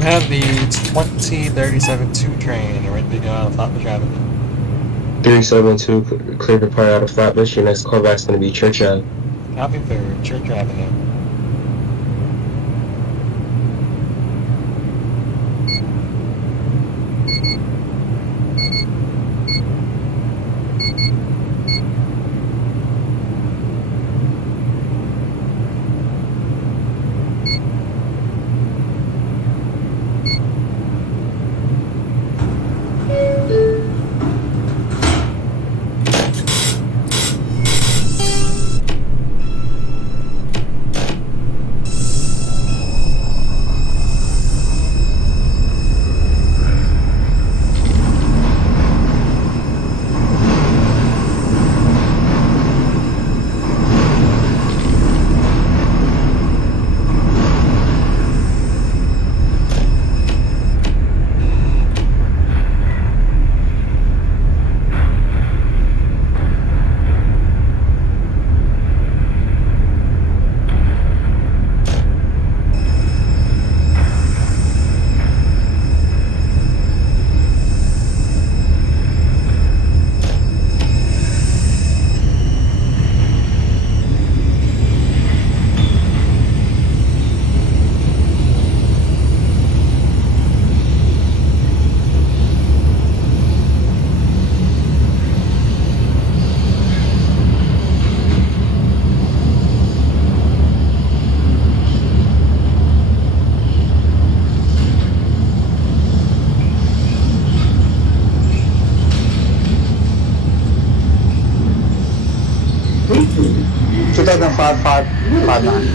You have the 2037-2 train right there on Flatbush Avenue. 372, clear depart out of Flatbush. Your next callback's going to be Church Ave. Copy for Church Avenue. $2,559.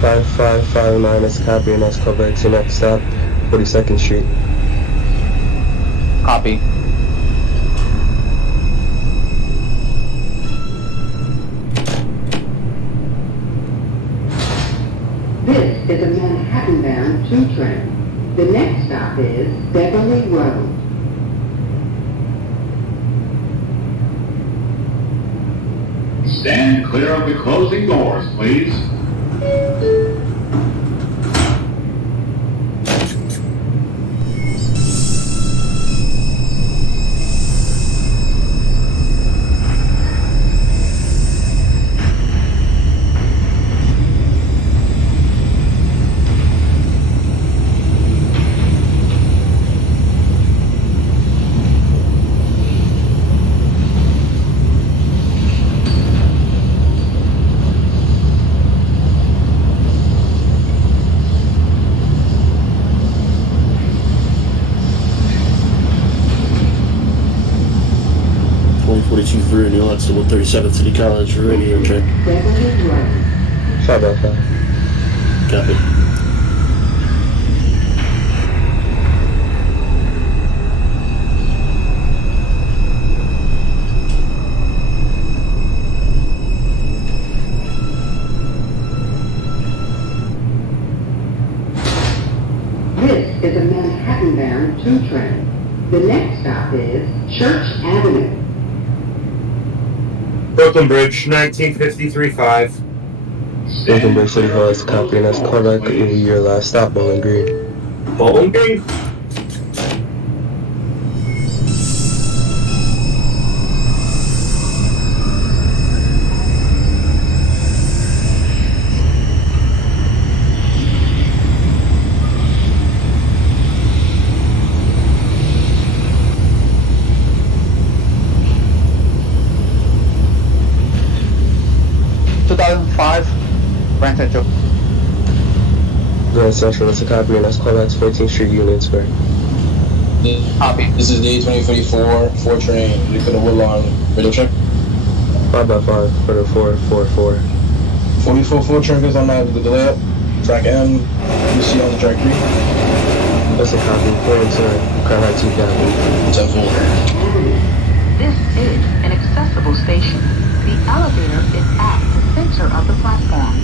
5559 is copy, and that's callback to next stop, 42nd Street. Copy. This is a Manhattan-bound 2 train. The next stop is Beverly Road. Stand clear of the closing doors, please. Through New York to 137 City College radio check. Beverly Road. 555. Copy. This is a Manhattan-bound 2 train. The next stop is Church Avenue. Brooklyn Bridge, 1953-5. Brooklyn Bridge City Hall is copy, and that's callback will be your last stop, Bowling Green. Bowling Green? Grand Central. Grand Central is a copy, and that's callback to 14th Street, Union Square. Copy. This is the 2044 4 train. You put a Woodlawn radio check. 555 for the 444. 44 train goes on the delay up. Track M. You see on the track 3. That's a copy. Going to Carhart 2 Captain. 10-4. This is an accessible station. The elevator is at the center of the platform.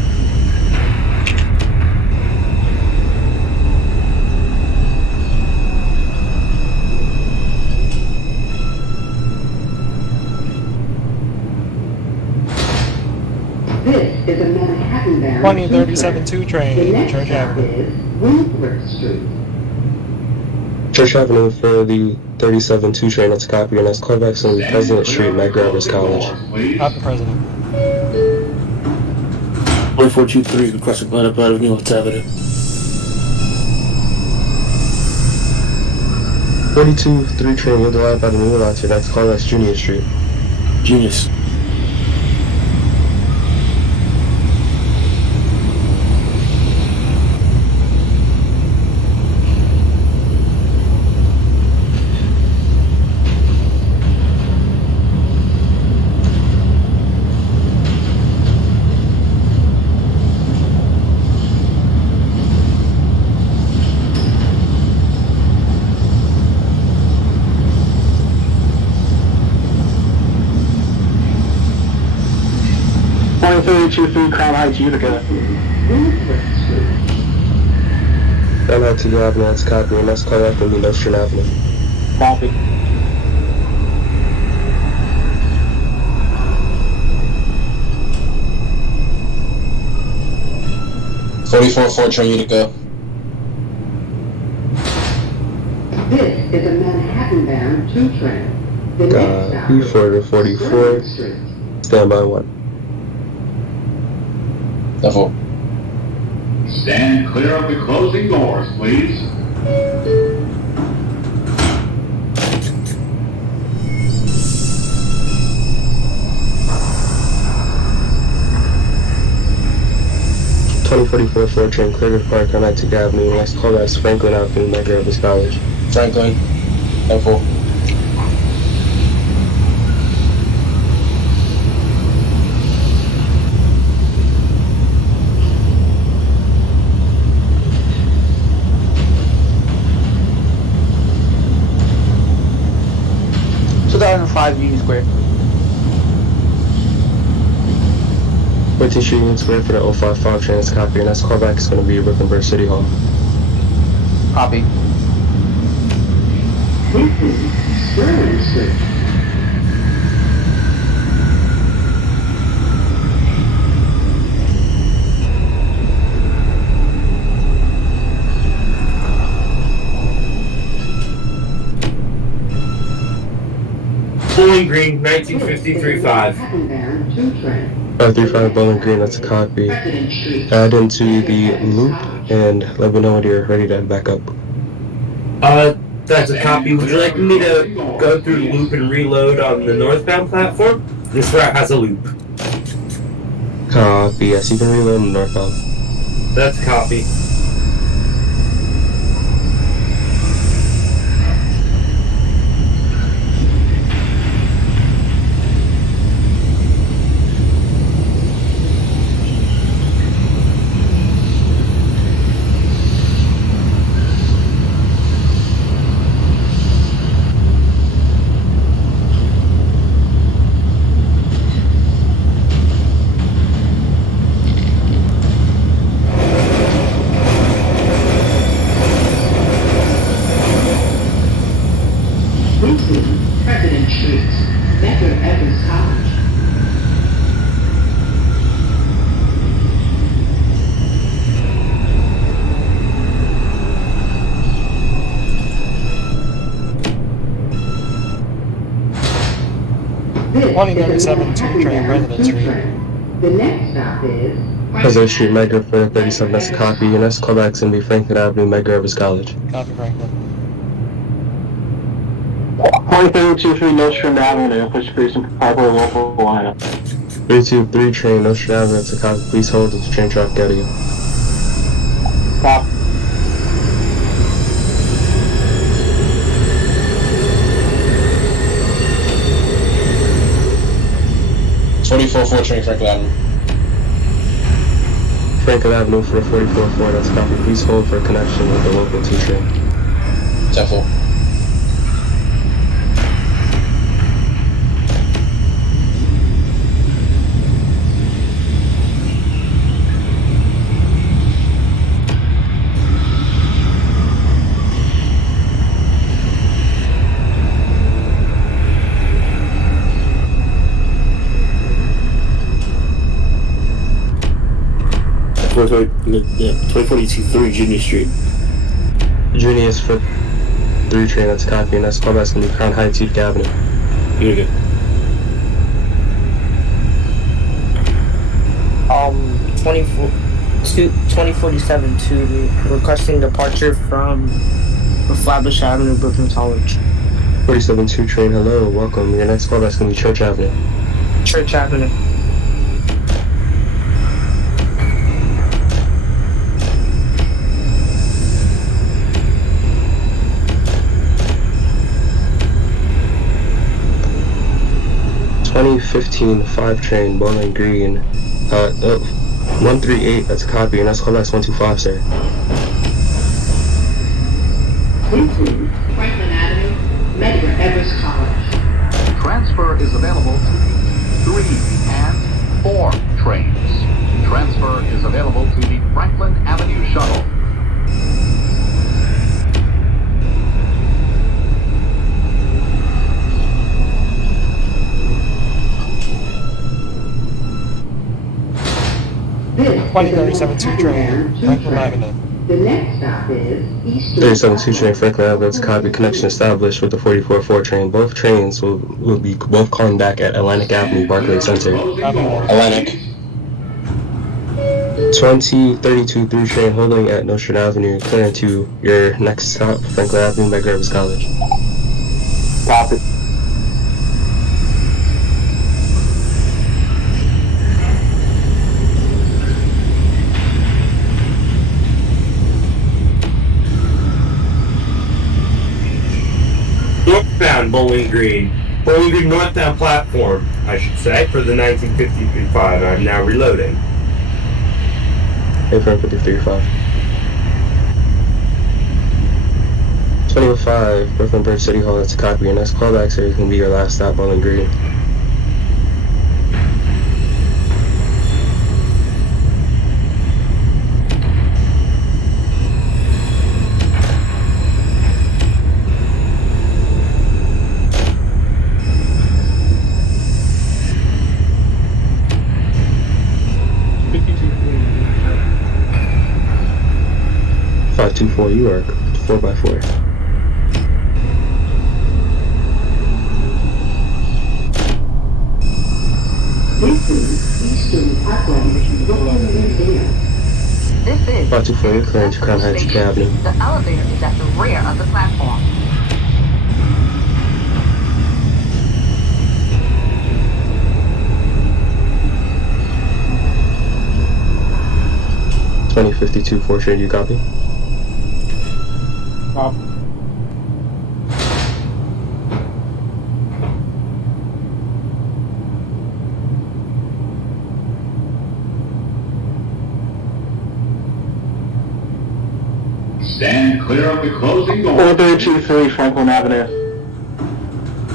This is a Manhattan-bound 2037-2 train, Church Avenue. Winthrop Street. Church Avenue for the 37-2 train that's copy, and that's callbacks on President Street, McGregor's College. Copy, President. 1423 requesting line up out of North Avenue. 42-3 train will deliver by the new line to next callbacks Junior Street. Genius. Crown Heights, Utica. Then out to the Avenue, that's copy, and that's callback on Nostrand Avenue. Copy. .44 train Utica. This is a Manhattan-bound 2 train. The next stop Copy is for the 44. Street. Stand by 1. Therefore. Stand clear of the closing doors, please. .2044 train clear to Park on Atlantic Avenue, next callbacks Franklin Avenue, McGregor's College. Franklin. Therefore. Union Square. 14th Street Union Square for the 055 train that's copy, and that's callback is going to be Brooklynburg City Hall. Copy. Sterling Street. Bowling Green, 1953-5. Manhattan-bound 2 train. 535 Bowling Green, that's a copy. President Street. Add into the loop and let me know when you're ready to back up. That's a copy. Would you like me to go through the loop and reload on the northbound platform? This route has a loop. Copy, yes, you can reload in northbound. That's a copy. President Street. Becker Evans College. This is 2037 2 train, Manhattan-bound President 2 Street. train. The next stop is President Street, Medgar for the 37, that's a copy, and that's callback's going to be Franklin Avenue, McGregor's College. Copy, Franklin. 2323 Nostrand Avenue, push precinct, Parkway, local lineup. 323 train, Nostrand Avenue, that's a copy. Please hold as the train traffic out of you. Copy. .44 train Franklin Avenue. Franklin Avenue for the 44-4, that's a copy. Please hold for a connection with the local 2 train. 10-4. 2042 3 Junior Street. Junior is for 3 train, that's a copy, and that's callback's gonna be Crown Heights, Utica Avenue. You're good. 2047 to requesting departure from Flatbush Avenue, Brooklyn College. 47-2 train, hello, welcome. Your next callback's gonna be Church Avenue. Church Avenue. (2015) 5 train, Bowling Green. 138, that's a copy, and that's callback's 125, sir. Franklin Avenue, Medgar Evers College. Transfer is available to the 3 and 4 trains. Transfer is available to the Franklin Avenue shuttle. This 2037-2 train, Franklin Avenue. The next stop is Eastern. 37-2 train, Franklin Avenue, that's a copy. Connection established with the 44-4 train. Both trains will be both calling back at Atlantic Avenue, Barclays Center. Atlantic. 2032 3 train, holding at Nostrand Avenue, clearing to your next stop, Franklin Avenue, Medgar Evers College. Copy. Northbound Bowling Green northbound platform, I should say, for the 1953-5. I'm now reloading. Hey, Frank, 53-5. 2005, Brooklyn Bridge City Hall, that's a copy. Your next callback series can be your last stop, Bowling Green. You are 4x4. Eastern Parkway, Brooklyn Museum. This is 524, you're clearing to Crown Heights, Utica Avenue. The elevator is at the rear of the platform. (2052) 4 train, you copy? Stand clear of the closing door. 4323 Franklin Avenue.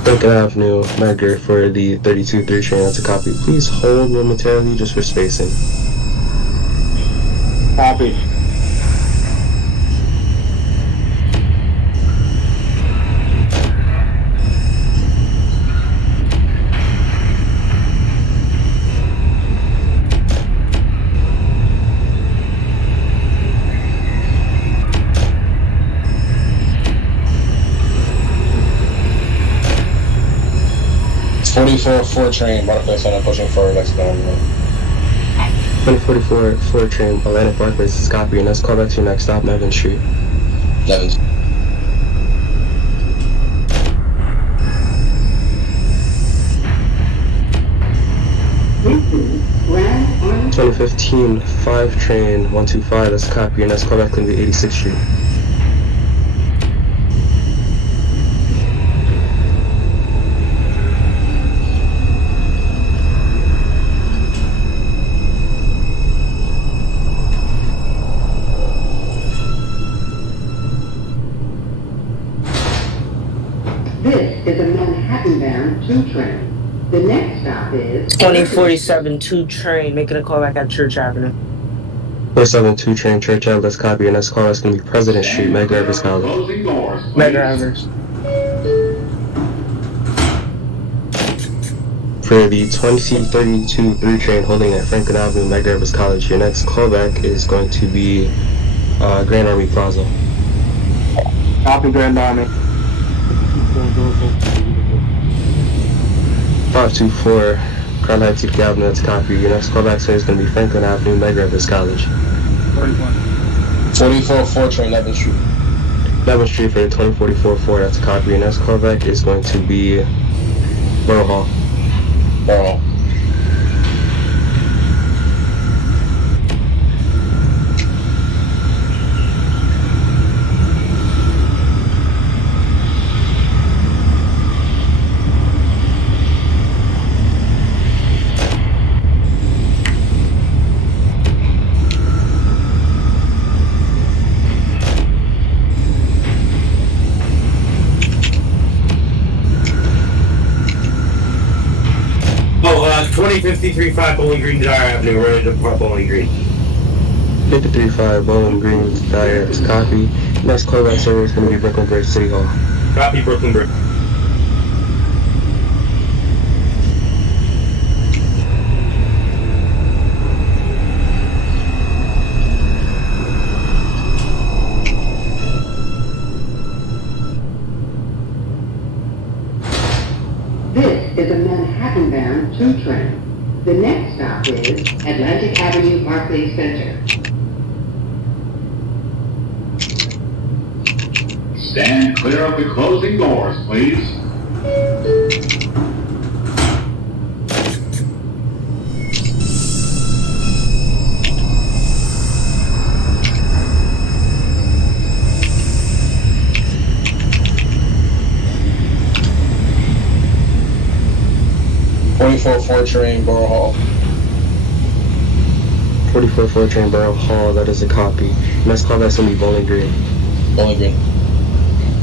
Franklin Avenue, Medgar for the 32-3 train, that's a copy. Please hold momentarily just for spacing. Copy. It's 44-4 train, Barclays Center, pushing forward, Mexico Avenue. 2044 4 train, Atlantic Barclays is copy, and let's call back to your next stop, Nevin Street. Nevins. Grand Army 2015 5 train, 125, that's a copy, and let's call back to the 86th Street. This is a Manhattan-bound 2 train. The next stop is 2047 2 train, making a call back at Church Avenue. 472 train, Church Ave, let's copy, and let's call that's going to be President Street, Medgar Evers College. Closing doors. Medgar Evers. For the 2032 through train holding at Franklin Avenue, Medgar Evers College, your next callback is going to be Grand Army Plaza. Copy, Grand Army. 524 Crown Heights Utica Avenue, that's a copy. Your next callback sir is going to be Franklin Avenue, Medgar Evers College. 44-4 train, 11th Street. 11th Street for the 2044-4, that's a copy. Your next callback is going to be Borough Hall. Borough. Oh, 2053-5 Bowling Green to Dyer Avenue, ready to depart Bowling Green. 53-5 Bowling Green to Dyer, that's a copy. Next callback server is going to be Brooklyn Bridge City Hall. Copy, Brooklyn Bridge. This is a Manhattan-bound 2 train. The next stop is Atlantic Avenue, Barclays Center. Stand clear of the closing doors, please. .44 train, Borough Hall. 44-4 train Borough Hall, that is a copy. Next callback's going to be Bowling Green. Bowling Green.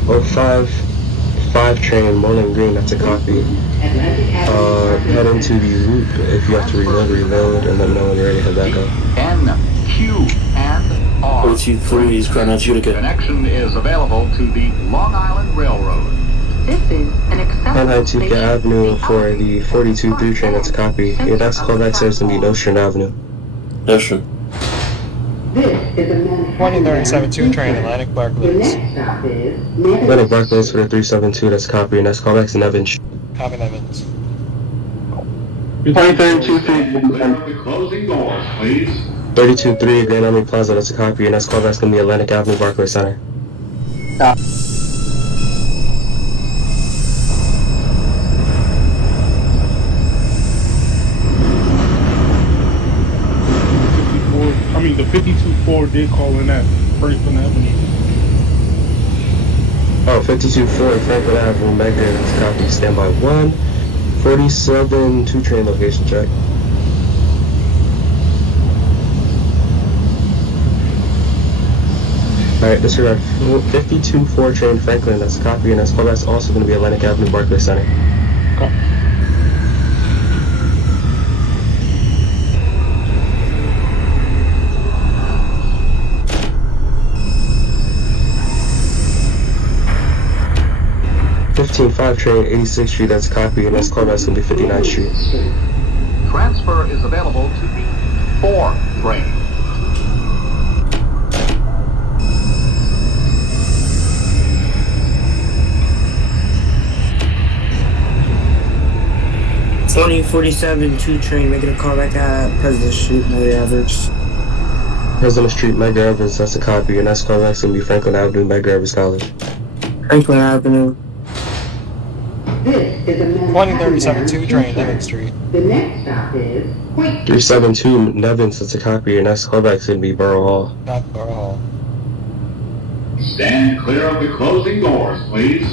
05-5 train Bowling Green, that's a copy. Head into the loop. If you have to reload, and let me know when you're ready to head back up. N, Q, and R. 023 is Crown Heights Utica. Connection is available to the Long Island Railroad. This is an Crown Heights accessible Utica station. Avenue for the 42 through train, that's a copy. Your next callback says to be Nostrand Avenue. Ocean. This is a Manhattan-bound 2072 train, Atlantic The Barclays. next stop is Nevins. Atlantic Barclays for the 372, that's a copy. Your next callback's in Evans. Copy Evans. 2032 Stand clear of the closing doors, please. 32-3 Grand Army Plaza, that's a copy. Your next callback's going to be Atlantic Avenue, Barclays Center. The 52-4 did call in at Franklin Avenue. Oh, 52-4 Franklin Avenue, Medgar, that's a copy. Stand by 1. 47 2 train location check. Alright, disregard 52-4 train Franklin, that's a copy, and that's callback's also going to be Atlantic Avenue, Barclays Center. Copy. .5 train 86th Street, that's a copy, and that's callback's going to be 59th Street. Transfer is available to the 4 train. Twenty 47 2 train making a callback at President Street, Medgar Evers. President Street, Medgar Evers, that's a copy, and that's callback's going to be Franklin Avenue, Medgar Evers College. Franklin Avenue. This is a Manhattan-bound 2037-2 train, Nevins Street. The next stop is White. 372 Nevins, that's a copy, and that's callback's going to be Borough Hall. Copy Borough Hall. Stand clear of the closing doors, please.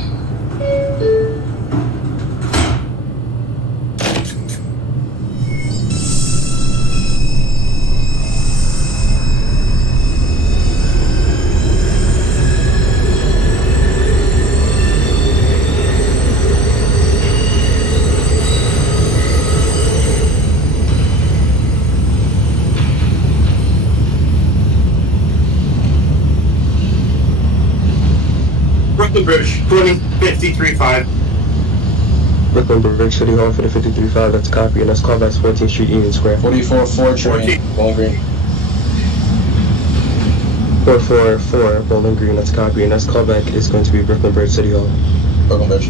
Brooklyn Bridge, 2053-5. Brooklyn Bridge City Hall for the 53-5, that's a copy, and that's callbacks 14th Street Union Square. 44-4 train, Bowling Green. 444 Bowling Green, that's a copy, and that's callback is going to be Brooklyn Bridge City Hall. Brooklyn Bridge.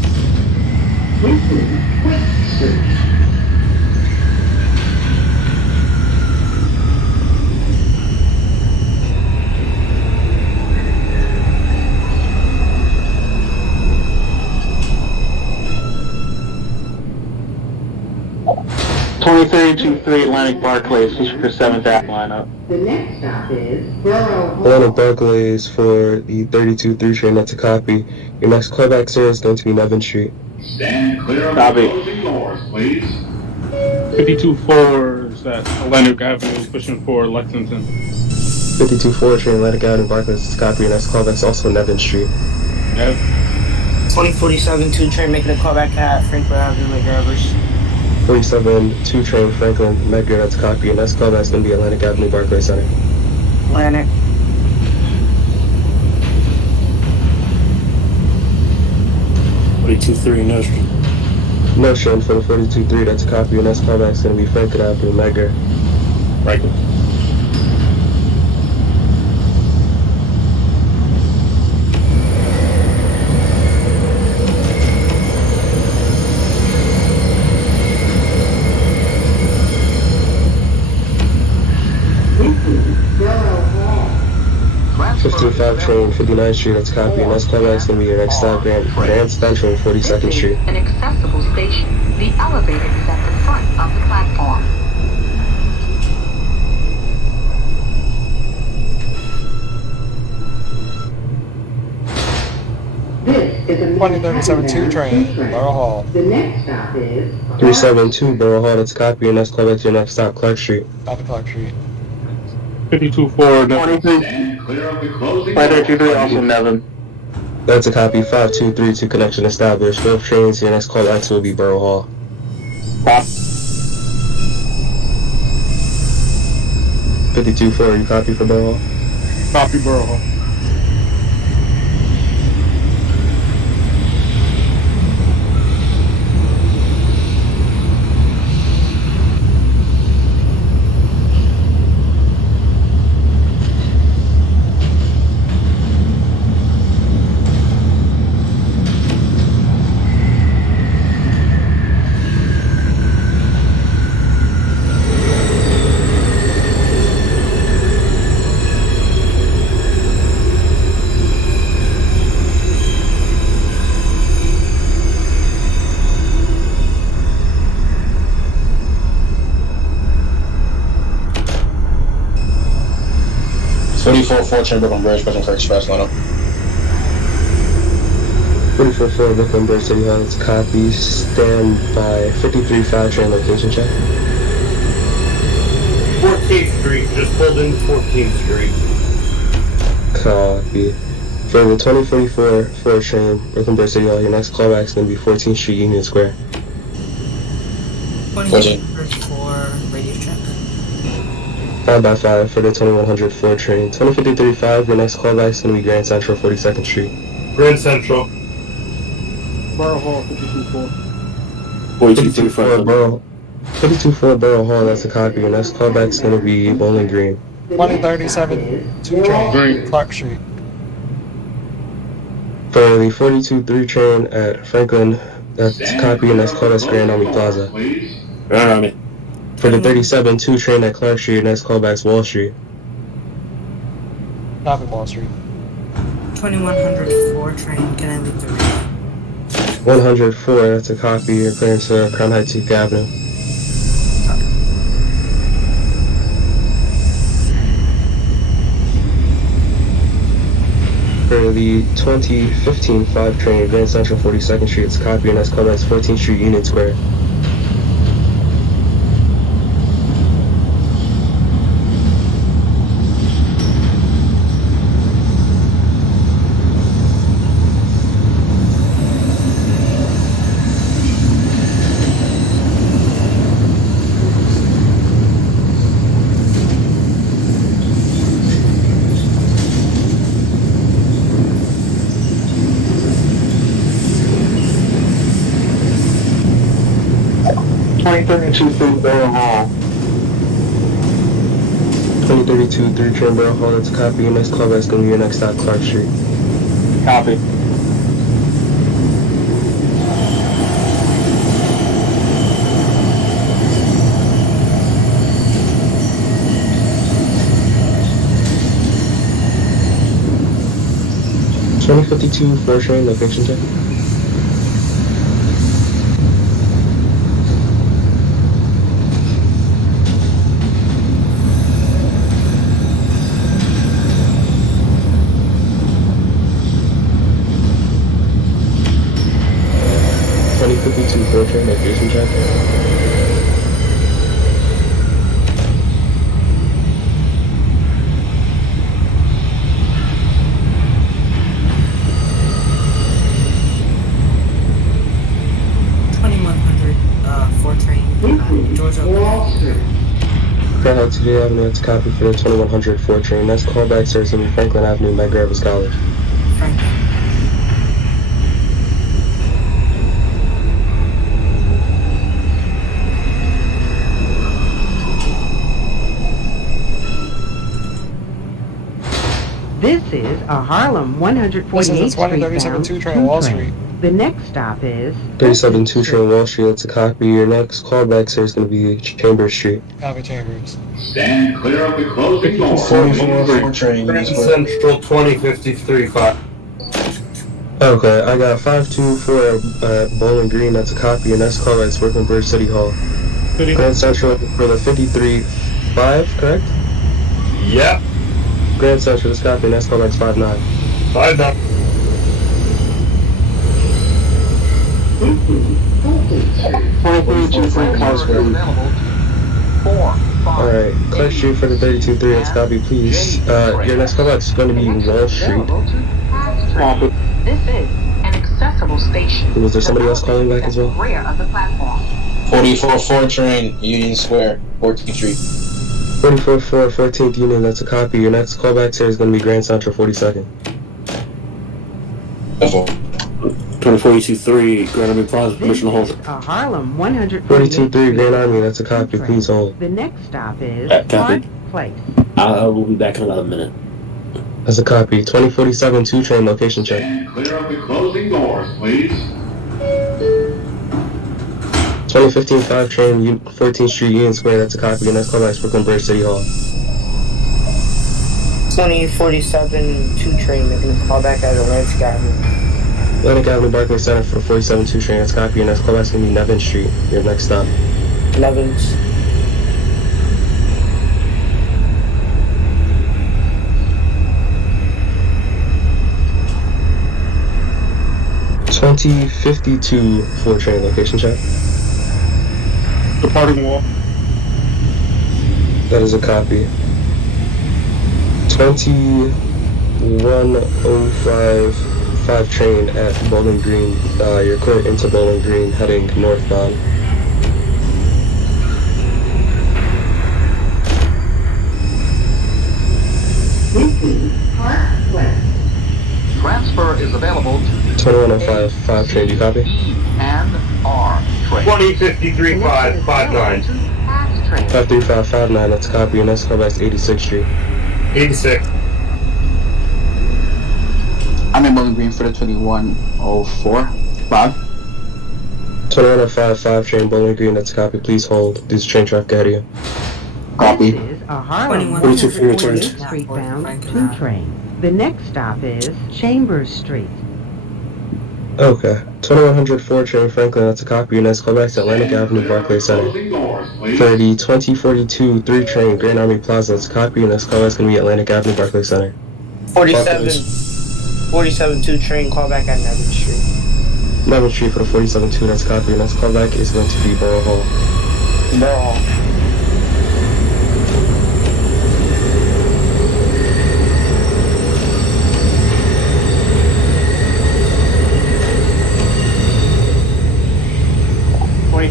Search. 2323 Atlantic Barclays, this is for 7th Ave lineup. The next stop is Borough Hall. Atlantic Barclays for the 32-3 train, that's a copy. Your next callback, sir, is going to be Nevin Street. Stand clear of the Copy. closing doors, please. 52-4 is at Atlantic Avenue, pushing for Lexington. 52-4 train, Atlantic Avenue, Barclays, that's a copy. Your next callback is also Nevin Street. Nev. 2047 2 train making a callback at Franklin Avenue, McGravers. 47-2 train, Franklin, Medgar, that's a copy. Your next callback is going to be Atlantic Avenue, Barclays Center. Atlantic. 42-3 Nostrand. Notion for the 42-3, that's a copy. Your next callback is going to be Franklin Avenue, Medgar. Franklin. Borough Hall. 55 train, 59th Street, that's a copy. Your next callback is going to be your next stop, Grand Central, 42nd Street. An accessible station. The elevator is at the front of the platform. This is a 2037-2 train, Borough Hall. The next stop is 372 Borough Hall, that's a copy. Your next callback to your next stop, Clark Street. Copy Clark Street. 52-4 Nev. 23 Stand clear of the closing 53 also doors. Nevin. That's a copy. 5232 connection established. Both trains, your next callbacks will be Borough Hall. Copy. 52-4, you copy for Borough Hall? Copy Borough Hall. Train, Brooklyn Bridge, pushing for Express lineup. 44-4 Brooklyn Bridge City Hall, it's a copy. Stand by. 53-5 train location check. 14th Street, just pulled in 14th Street. Copy. For the 2044 train, Brooklyn Bridge City Hall, your next callback is going to be 14th Street Union Square. 2034 radio check. 5x5 for the 2104 train. 2053-5, your next callback is going to be Grand Central, 42nd Street. Grand Central. Borough Hall, 52-4. 52-4 Borough. 52-4 Borough Hall, that's a copy. Your next callback is going to be Bowling Green. 2037-2 train, Clark Street. For the 42-3 train at Franklin, that's a copy. Your next callback is Grand Army Plaza. Grand Army. For the 37-2 train at Clark Street, your next callback is Wall Street. Copy Wall Street. 2104 train, can I leave the radio? 104, that's a copy. Your clearance to Crown Heights, 8th Avenue. For the 2015-5 train, Grand Central, 42nd Street, it's a copy. Your next callback is 14th Street, Union Square. 2032 Barrel Hall. 2032 3 train Borough Hall, that's a copy. Your next callback is going to be your next stop, Clark Street. Copy. $20.52 4 train, location check. $20.52 4 train, location check. Wall Street. Greyhound TJ Avenue, that's a copy for the 2100 4 train. Next callback service will be Franklin Avenue, Medgar College. This is a Harlem-148 This is a Street 2037 2 train, Wall Street. The next stop is 37 2 train Wall Street, that's a copy. Your next callback service is going to be Chambers Street. Copy Chambers. Stand clear of the closing doors. 44 4 train, Grand Union Square. Central 2053 5. Okay, I got 524 Bowling Green, that's a copy. Your next callback is Brooklyn Bridge City Hall. Grand Central for the 53-5, correct? Yep. Grand Central, this copy. Your next callback is 59. 5-9. 2032 Frank Clark Street. Alright, Clark Street for the 32-3, that's a copy, please. Your next callback is going to be Wall Street. Copy. This is an accessible station. Was there somebody else calling back as well? Rear of the platform. 44 4 train, Union Square, 14th Street. 44-4, 14th Union, that's a copy. Your next callback service is going to be Grand Central 42nd. That's all. 2042-3, Grand Army Plaza, permission to hold. a Harlem-148 42-3, Grand Army, that's a copy, please hold. The next stop is Copy. Park Place. I will be back in about a minute. That's a copy. 2047 2 train, location check. Stand clear of the closing doors, please. 2015 5 train, 14th Street, Union Square, that's a copy. Your next callback is Brooklyn Bridge City Hall. 2047 2 train making a callback at Atlantic Avenue. Atlantic Avenue, Barclays Center for the 47 2 train, that's a copy. Your next callback is going to be Nevin Street, your next stop. Nevins. $20.52 4 train, location check. Departing wall. That is a copy. 2105 5 train at Bowling Green. You're clear into Bowling Green, heading northbound. Park Place. Transfer is available to the 2105 5 train, do you copy? E and R train. 2053 5, 5-9. 535 59, that's a copy. Your next callback is 86th Street. 86. I'm in Bowling Green for the 2104 5. 2105 5 train, Bowling Green, that's a copy. Please hold. There's train traffic ahead of you. Copy. This is a Harlem 42 for your turn. 148 Street bound 2 train. The next stop is Chambers Street. Okay. 2104 train, Franklin, that's a copy. Your next callback is Atlantic Avenue, Barclays Center. Closing doors, please. For the 2042 3 train, Grand Army Plaza, that's a copy. Your next callback is going to be Atlantic Avenue, Barclays Center. 47 2 train callback at Nevin Street. Nevin Street for the 47 2, that's a copy. Your next callback is going to be Borough Hall. Ball.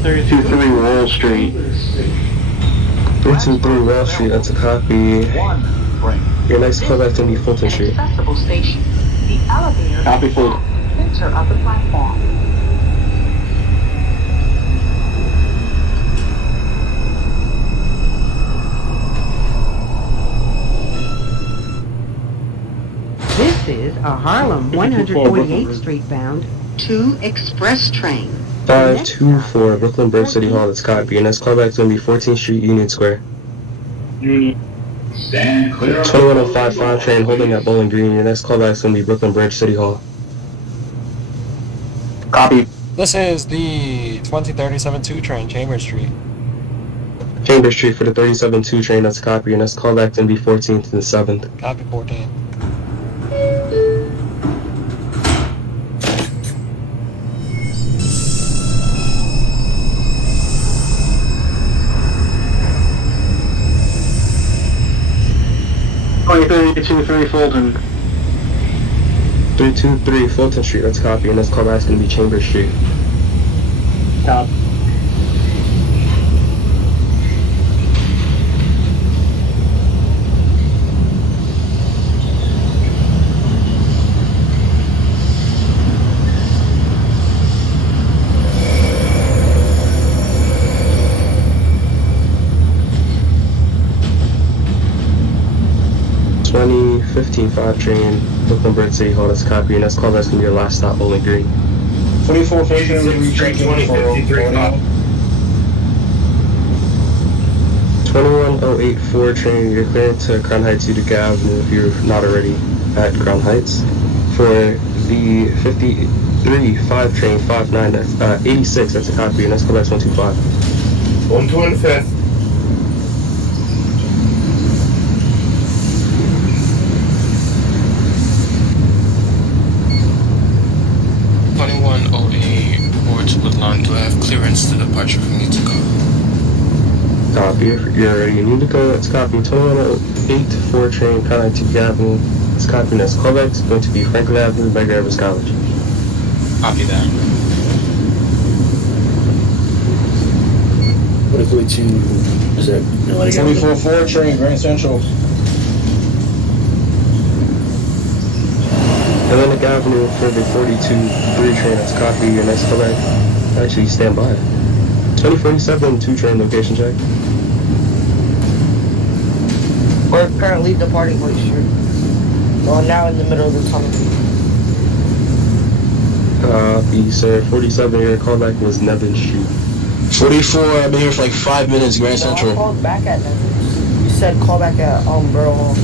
Wall Street. 323 Wall Street, that's a copy. One train. Your next callback is going to be Fulton Street. Accessible station. The elevator Copy is full. at the center of the platform. a Harlem 148 Street bound 2 express train. 524 Brooklyn Bridge City Hall, that's copy. Your next callback is going to be 14th Street, Union Square. Stand clear. 21055 train holding at Bowling Green. Your next callback is going to be Brooklyn Bridge City Hall. Copy. This is the 2037-2 train, Chambers Street. Chambers Street for the 37-2 train, that's copy. Your next callback is going to be 14th and 7th. Copy 14. Going 323 Fulton. 323 Fulton Street, that's copy. Your next callback is going to be Chambers Street. Copy. Twenty 15-5 train, Brooklyn Bridge City Hall, that's copy. Your next callback is going to be your last stop, Bowling Green. 24 Fulton, reaching 21084 train, you're clearing to Crown Heights Utica Avenue if you're not already at Crown Heights. For the 53-5 train, 59, that's 86, that's a copy. Your next callback is 125. 125th. Woodlawn, do I have clearance to departure from Utica? Copy. You're already in Utica, that's copy. 21084 train, Crown Heights Utica Avenue, that's copy. Next callback is going to be Franklin Avenue, Medgar Evers College. Copy that. What if we to, is that, 24 train, Grand Central. Atlantic Avenue for the 42-3 train, that's copy. Your next callback, actually stand by. 2047 2 train, location check. We're currently departing White Street. Well, now in the middle of the tunnel. Copy, sir. 47, your callback was Nevin Street. 44, I've been here for like 5 minutes, Grand No, I Central. called back at Nevins. You said call back at Borough Hall.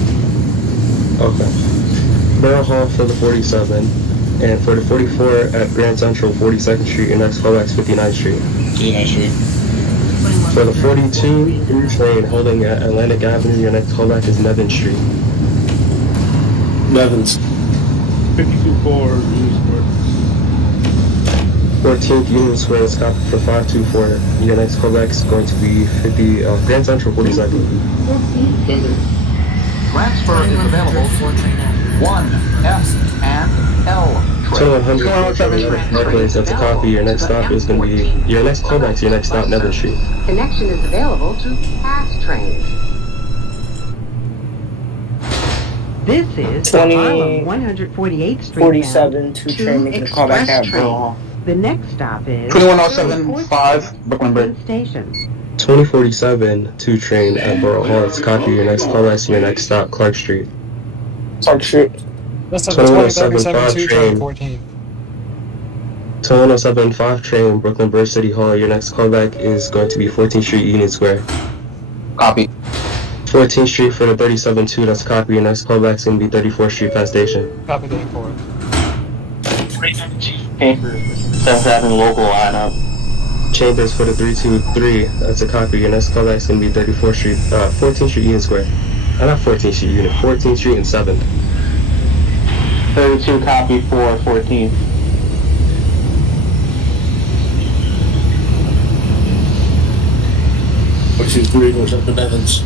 Okay. Borough Hall for the 47, and for the 44 at Grand Central, 42nd Street, your next callback is 59th Street. 59th Street. For the 42 through train holding at Atlantic Avenue, your next callback is Nevin Street. Nevins. 52-4 Union Square. 14th Union Square is copy for 524. Your next callback is going to be Grand Central, 42nd. Transfer is available to 1F and L So train. 100 that's a copy. Your next stop is going to be, your next callback to your next stop, Nevin Street. Connection is available to fast trains. This is the 20 Harlem 148 Street 47 bound 2 train, making a call back at Borough Hall. The next stop is 21075 Brooklyn Bridge. Station. 2047 2 train at Borough Hall, that's a copy. Your next callback to your next stop, Clark Street. Clark Street. This is the 2037-2 train, 14. 21075 train, Brooklyn Bridge City Hall. Your next callback is going to be 14th Street, Union Square. Copy. 14th Street for the 37-2, that's a copy. Your next callback is going to be 34th Street, Penn Station. Copy 34. That's having local lineup. Chambers for the 323, that's a copy. Your next callback is going to be 34th Street, 14th Street, Union Square. Not 14th Street, Union, 14th Street and 7th. 32 copy for 14. Which is 3 goes up to Nevins.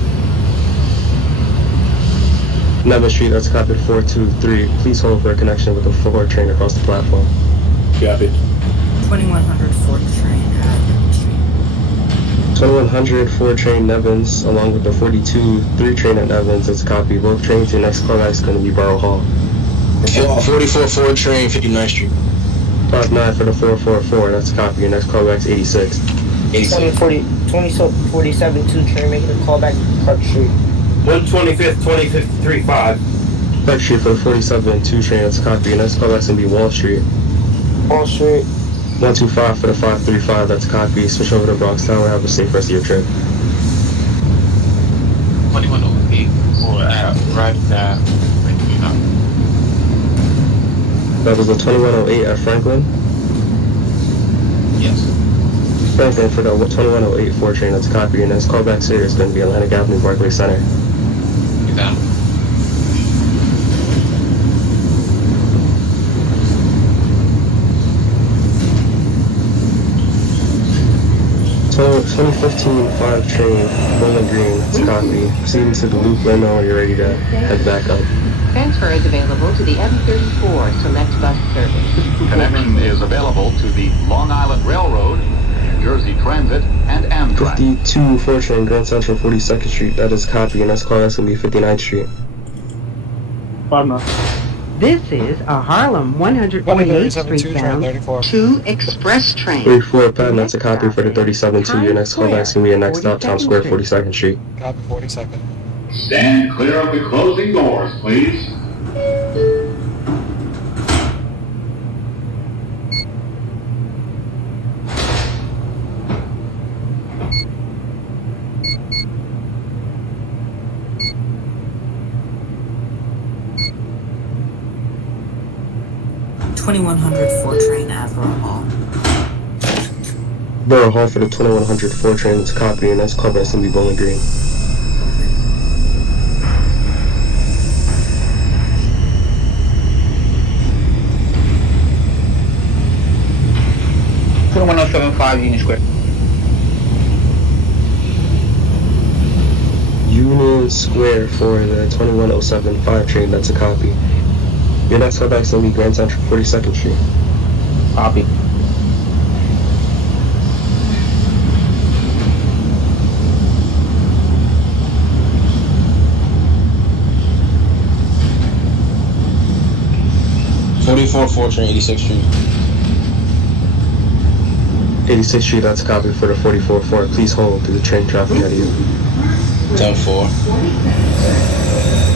Nevin Street, that's a copy 423. Please hold for a connection with the 4 train across the platform. Copy. 2100 4th train at Nevins Street. 2100 4 train Nevins, along with the 42 3 train at Nevins, that's a copy. Both trains, your next callback is going to be Borough Hall. 44 4 train, 59th Street. 59 for the 444, that's a copy. Your next callback is 86. 2047 2 train, making a call back to Clark Street. 125th, 2053 5. Clark Street for the 47-2 train, that's a copy, and that's callback's gonna be Wall Street. Wall Street. 125 for the 535, that's a copy. Switch over to Bronx Tower, have a safe rest of your trip. 2108 for right That was the 2108 at Franklin. Yes. Franklin for the 2108 4 train, that's a copy, and that's callback here is going to be Atlantic Avenue, Barclay Center. You got it. 2015 5 train, Bowling Green, it's a copy. Proceeding to the loop, let me know when you're ready to head back up. Transfer is available to the M34 Select Bus Service. Connection is available to the Long Island Railroad, New Jersey Transit, and Amtrak. 52 4 train, Grand Central 42nd Street, that is a copy, and that's going to be 59th Street. 5-9. This is a Harlem-148 Street bound 2 express train. 34 Patton, that's a copy for the 37-2. Your next callback's going to be your next stop, Times Square 42nd Street. Copy 42nd. Stand clear of the closing doors, please. train at Borough Hall. Borough Hall for the 2104 train, it's a copy, and that's callback's going to be Bowling Green. Put 1075 Union Square. Union Square for the 2107 5 train, that's a copy. Your next callback's going to be Grand Central 42nd Street. Copy. .44 train, 86th Street. 86th Street, that's a copy for the 44-4. Please hold to the train traffic ahead of you. 10-4.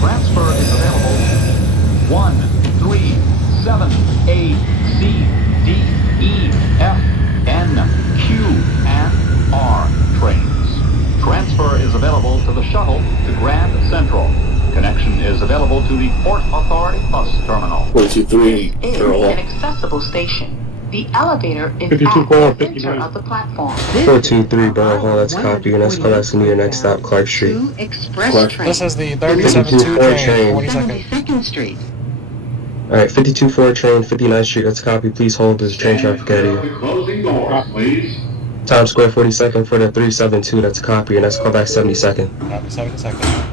Transfer is available. 1, 3, 7, A, C, D, E, F, N, Q, and R trains. Transfer is available to the shuttle to Grand Central. Connection is available to the Port Authority Bus Terminal. 423 Is Borough an Hall. accessible station. The elevator is 52 at Borough, the center 59. of the platform. 423 Borough Hall, that's a copy, and that's callback's going to be your next stop, Clark Street. 2 express Clark. train. This is the 37-2 train, 42nd. 72nd Street. Alright, 52-4 train, 59th Street, that's a copy. Please hold, there's a train traffic ahead of The you. closing doors, please. Times Square 42nd for the 372, that's a copy, and that's callback 72nd. Copy 72nd.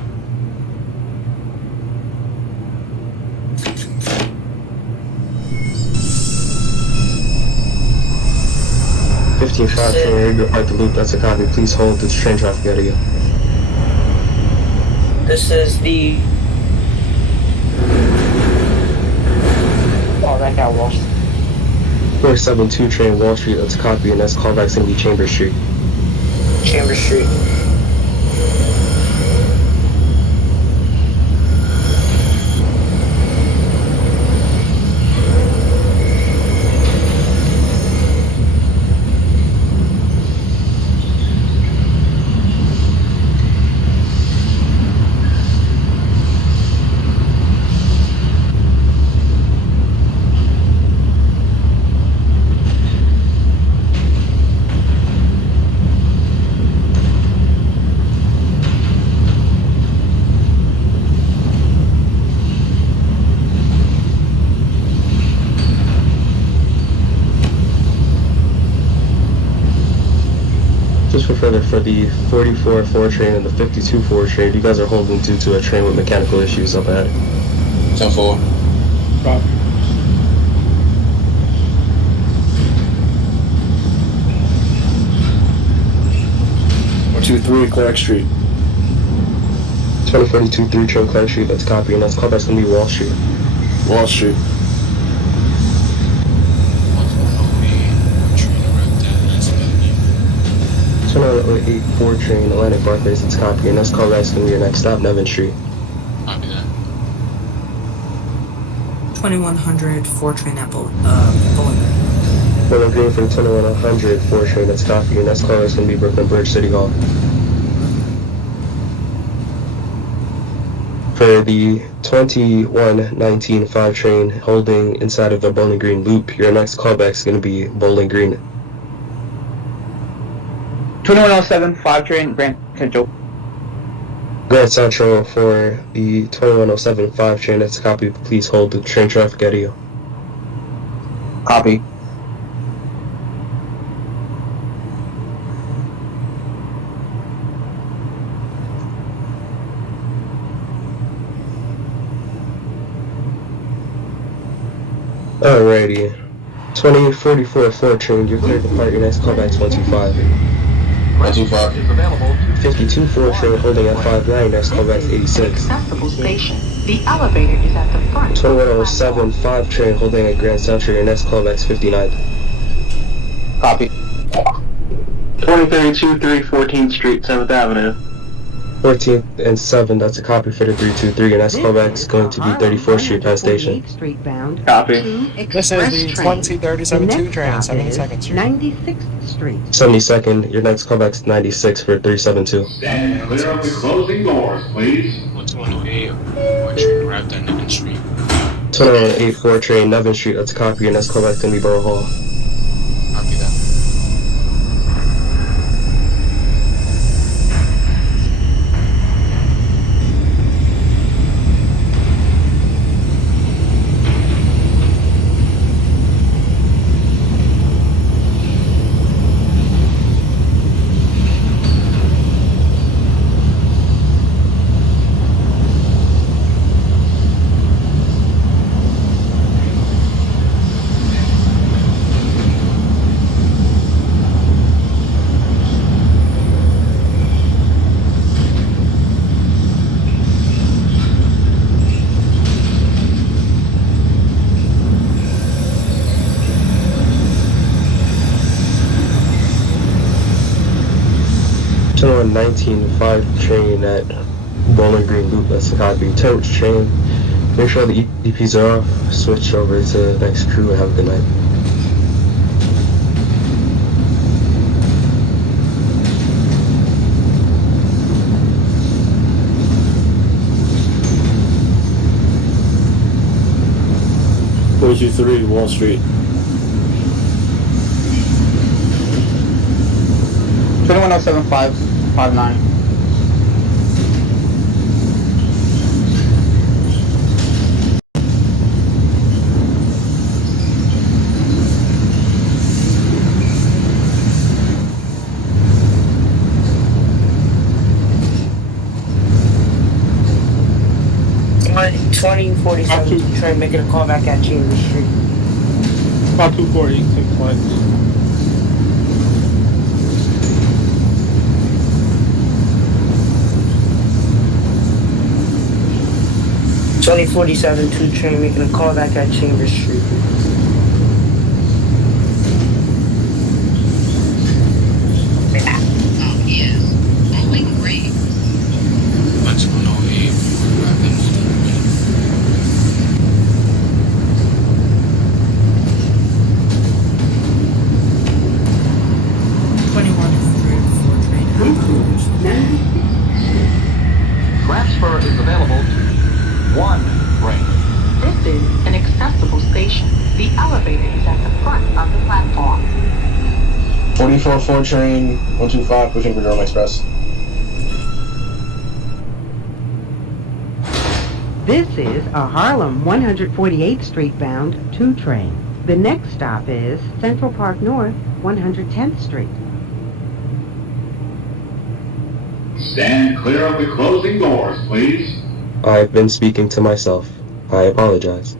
15-5 train, Rear Park the Loop, that's a copy. Please hold, there's train traffic ahead of you. This is the. Oh, that got lost. 472 train, Wall Street, that's a copy, and that's callback's going to be Chambers Street. Chambers Street. Just for further, for the 44-4 train and the 52-4 train, you guys are holding due to a train with mechanical issues up ahead. 10-4. Copy. Or 23 Clark Street. 2042 3 train, Clark Street, that's a copy, and that's callback's going to be Wall Street. Wall Street. 2084 train, Atlantic Barclays, that's a copy, and that's callback's going to be your next stop, Nevin Street. Copy that. 2100 4 train at Bowling Green. Bowling Green for the 2100 4 train, that's copy. Your next call is going to be Brooklyn Bridge City Hall. For the 2119 5 train holding inside of the Bowling Green Loop, your next callback is going to be Bowling Green. 2107 5 train, Grand Central. Grand Central for the 2107 5 train, that's copy. Please hold the train traffic at you. Copy. Alrighty. 2044 4 train, you're cleared to depart. Your next callback is 125. 125. 52 4 train holding at 59, next callback is 86. Accessible station. The elevator is at the front. 2107 5 train holding at Grand Central, your next callback is 59. Copy. 2032 3 14th Street, 7th Avenue. 14th and 7, that's a copy for the 323. Your next callback is going to be 34th Street Penn Station. Street bound. Copy. This is the 2037-2 train, 72nd Street. 96th Street. 72nd, your next callback is 96 for 372. Stand clear of the closing doors, please. 2108 4 train arrived on 9th Street. 2108 4 train, 9th Street, that's a copy. Your next callback is going to be Borough Hall. Copy that. 19 5 train at Bowling Green Loop, that's a copy. 10 train, make sure the EPs are off, switch over to the next crew, and have a good night. Three Wall Street. 2107 559. About 2047 try making a call back at Chambers Street. 248 lights. 2047 2 train making a call back at Chambers Street. Oh, yes. Bowling Green. 2108 arrived in Bowling Green. 2104 train at Bowling Green. Transfer is available to 1 train. This is an accessible station. The elevator is at the front of the platform. 44 4 train, 125, pushing for Durham Express. This is a Harlem 148 Street bound 2 train. The next stop is Central Park North, 110th Street. Stand clear of the closing doors, please. I've been speaking to myself. I apologize.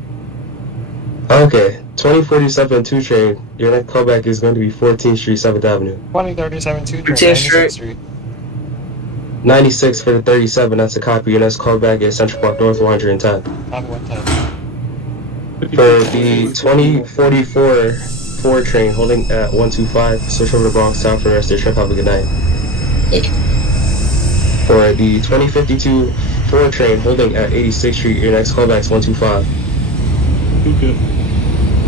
Okay, 2047 2 train, your next callback is going to be 14th Street, 7th Avenue. 2037-2 train, 10th 96th Street. 96 for the 37, that's a copy. Your next callback is Central Park North, 110. Copy 110. For the 2044 4 train, holding at 125, switch over to Bronx Town for the rest of your trip. Have a good night. For the 2052 4 train, holding at 86th Street, your next callback is 125. 2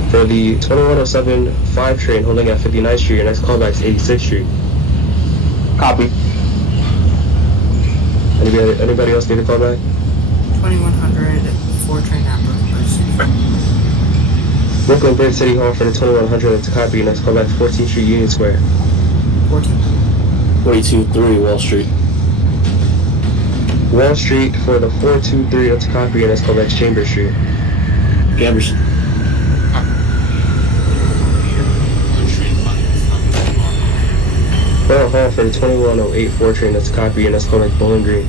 For the 2107 5 train holding at 59th Street, your next callback is 86th Street. Copy. Anybody else need a callback? 2100 4 train number. Brooklyn Bridge City Hall for the 2100 to copy, your next callback is 14th Street Union Square. 42-3 Wall Street. Wall Street for the 423 to copy, your next callback is Chambers Street. Chambers. Borough Hall for the 2108 4 train that's copy, and that's callback Bowling Green.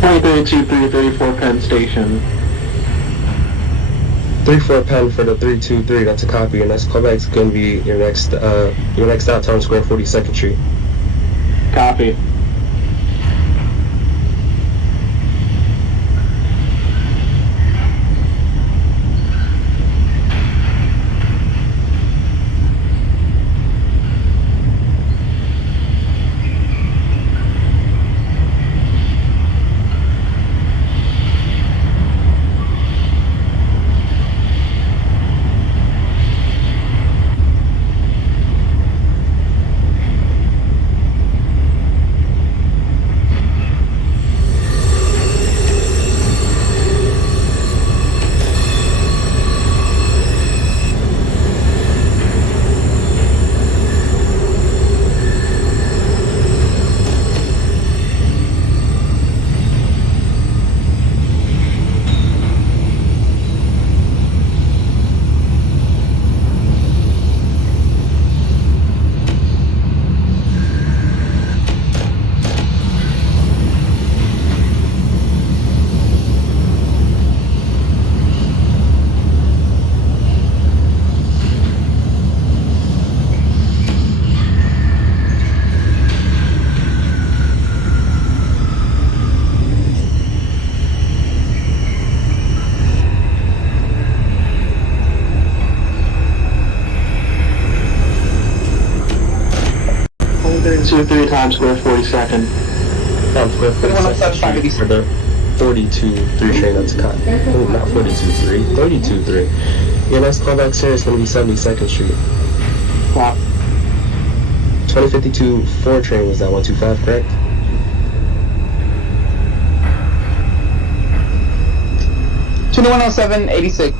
Point 334 Penn Station. 34 Penn for the 323, that's a copy, and that's callback's gonna be your next out Town Square 42nd Street. Copy. Three Times Square 42nd. Town Square 42nd Street for the 42-3 train that's a copy. Oh, not 42-3, 32-3. Your next callback here is gonna be 72nd Street. Wow. 2052 4 train was that 125, correct? $2107.86.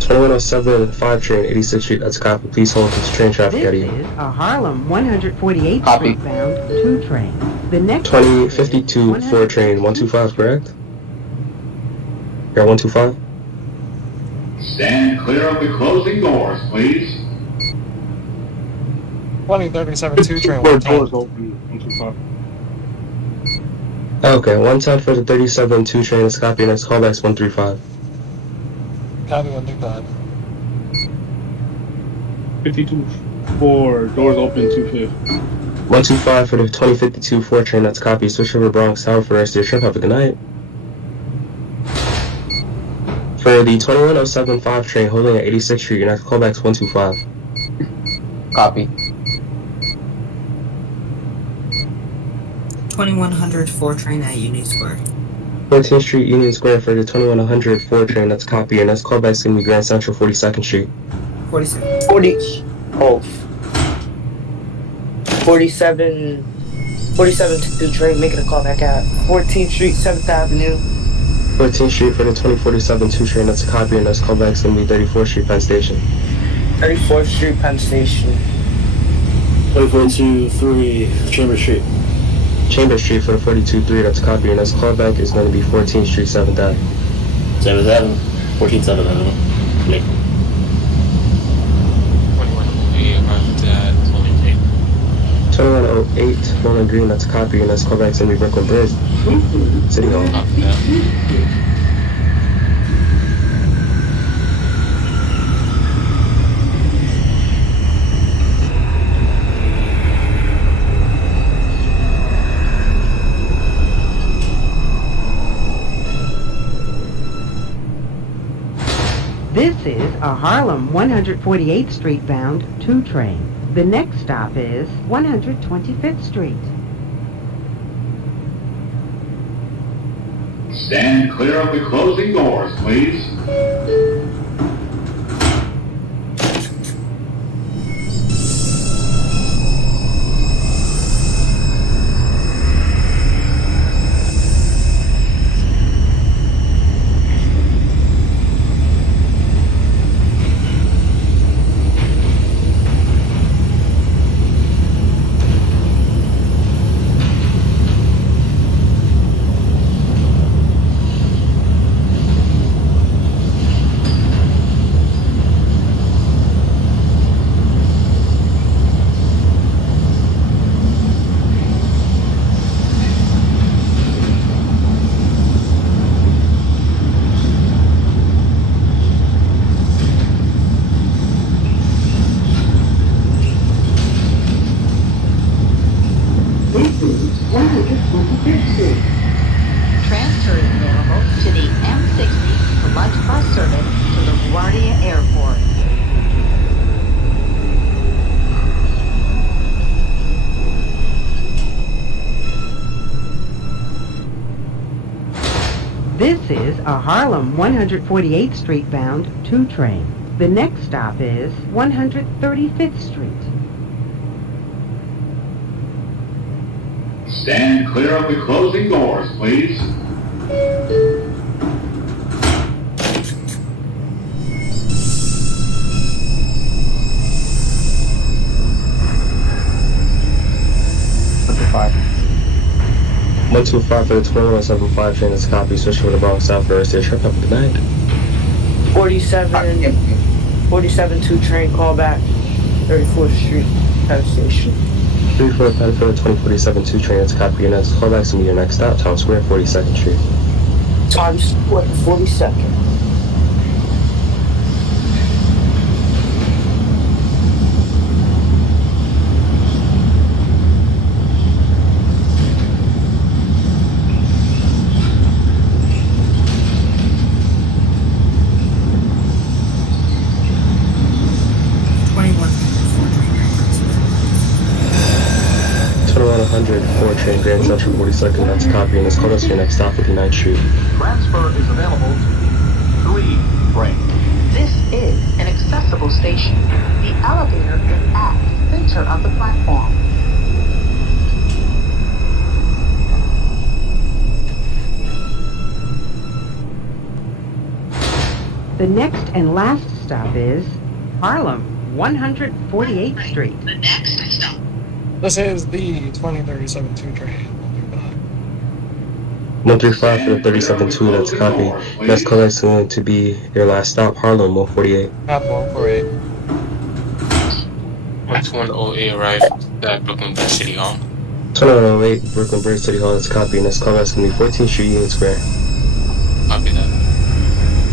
2107 5 train 86th Street, that's a copy. Please hold this train traffic This out of you. is a Harlem 148th Copy. Street bound 2 train. The next 2052 4 train 125, correct? Yeah, 125? Stand clear of the closing doors, please. 2037 2 train Doors 110. open. 125. Okay, 110 for the 37 2 train, that's a copy. Next callback's 135. Copy 125. 52-4 doors open 250. 125 for the 2052 4 train, that's a copy. Switch over Bronx Tower for the rest of your trip. Have a good night. For the 2107 5 train holding at 86th Street, your next callback's 125. Copy. 2100 4 train at Union Square. 14th Street, Union Square for the 2100 4 train, that's a copy. Your next callback's gonna be Grand Central 42nd Street. 47. 47 to train, making a call back at 14th Street, 7th Avenue. 14th Street for the 2047 2 train, that's a copy. Your next callback's gonna be 34th Street, Penn Station. 34th Street, Penn Station. 2423 Chambers Street. Chambers Street for the 42-3, that's a copy. Your next callback is going to be 14th Street, 7th Ave. 7th Avenue. 14th Avenue. Nick. 2108 arrived at Bowling Green. 2108 Bowling Green, that's a copy. Your next callback is going to be Brooklyn Bridge. City Hall. Copy that. This is a Harlem 148th Street bound 2 train. The next stop is 125th Street. Stand clear of the closing doors, please. Transfer is available to the M60 lunch bus service to LaGuardia Airport. This is a Harlem 148th Street bound 2 train. The next stop is 135th Street. Stand clear of the closing doors, please. Five. 125 for the 2175 train. That's a copy. Switch over to the wrong side for the rest of your trip. Have a good night. 47 2 train callback, 34th Street, Penn Station. 345 for the 2047 2 train. That's a copy. Your next callback's gonna be your next stop. Town Square, 42nd Street. Times Square, 42nd. Four train Grand Central 42nd. That's a copy. And this call us your next stop, 59th Street. Transfer is available to 3 train. This is an accessible station. The elevator is at the center of the platform. The next and last stop is Harlem 148th Street. The next stop. This is the 2037 2 train. 135 for the 37-2, that's a copy. Next call is going to be your last stop, Harlem 148. Cop 148. 12108 arrived at Brooklyn Bridge City Hall. 2108 Brooklyn Bridge City Hall, that's a copy. Next call is going to be 14th Street, Union Square. Copy that.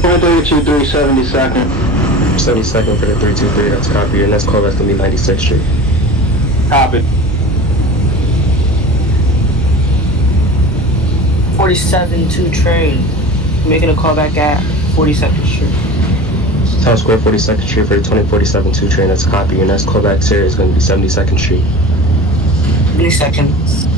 432 372nd. 72nd for the 323, that's a copy. Your next call is going to be 96th Street. Copy. 47 2 train, making a callback at 42nd Street. Town Square, 42nd Street for the 2047 2 train, that's a copy. Your next callback here is going to be 72nd Street. 22nd.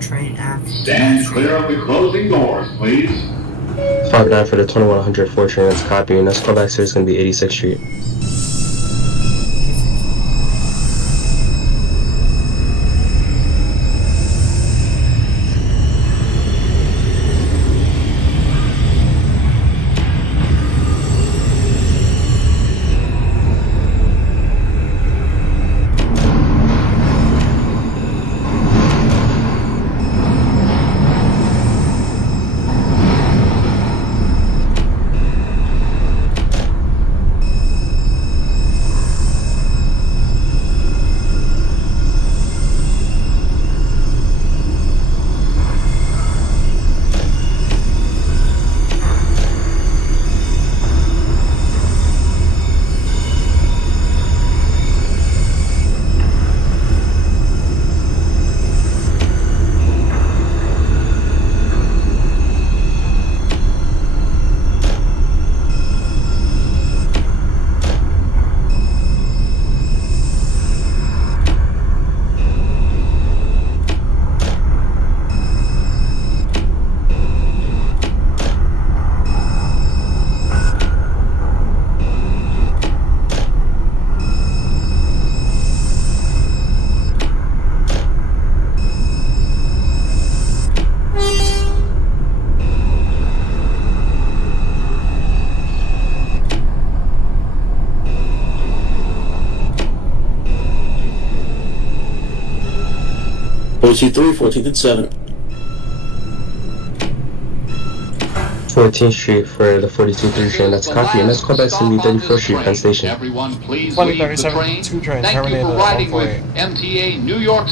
Train at Stand clear of the closing doors, please. 59 for the 2104 train, that's a copy. And next callback here is going to be 86th Street. 42-3, 14th and 7. 14th Street for the 42-3 train. That's copy. And let's call back to the 34th Street, Penn Station. Everyone, please leave the 2037 train. 2 train Thank you terminated for at riding with 148. MTA New York